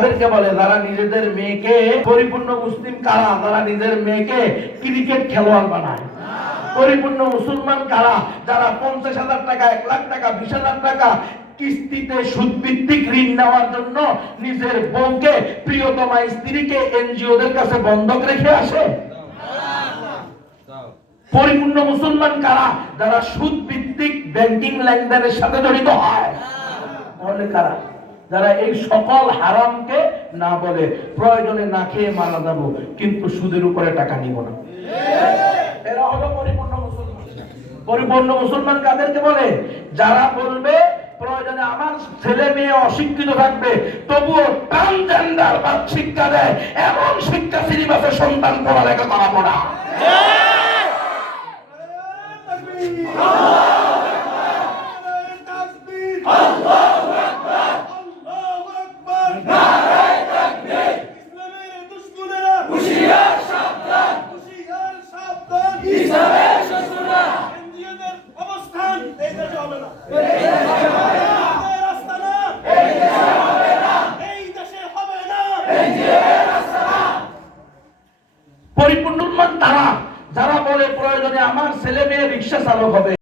তাদেরকে বলে যারা নিজেদের মেয়েকে পরিপূর্ণ মুসলিম কারা, যারা নিজের মেয়েকে ক্রিকেট খেলোয়াড় বানায়। পরিপূর্ণ মুসলমান কারা, যারা 50,000 টাকা, 1 লাখ টাকা, 20,000 টাকা কিস্তিতে সুদভিত্তিক ঋণ নেওয়ার জন্য নিজের বউকে, প্রিয়তমা স্ত্রীকে এনজিওদের কাছে বন্ধক রেখে আসে। পরিপূর্ণ মুসলমান কারা, যারা সুদ ভিত্তিক ব্যাংকিং লেনদেনের সাথে জড়িত হয়। তাহলে কারা? যারা এই সকল হারামকে না বলে, প্রয়োজনে না খেয়ে মারা যাবো কিন্তু সুদের উপরে টাকা নিব না, এরা হলো পরিপূর্ণ মুসলমান। পরিপূর্ণ মুসলমান কাদেরকে বলে? যারা বলবে প্রয়োজনে আমার ছেলে মেয়ে অশিক্ষিত থাকবে তবুও ট্রান্সজেন্ডার বা শিক্ষা দেয়, এমন শিক্ষা সিলেবাসে সন্তান পড়ালেখা করাবো না। পরিপূর্ণ তারা যারা বলে প্রয়োজনে আমার ছেলে মেয়ে রিক্সা চালক হবে।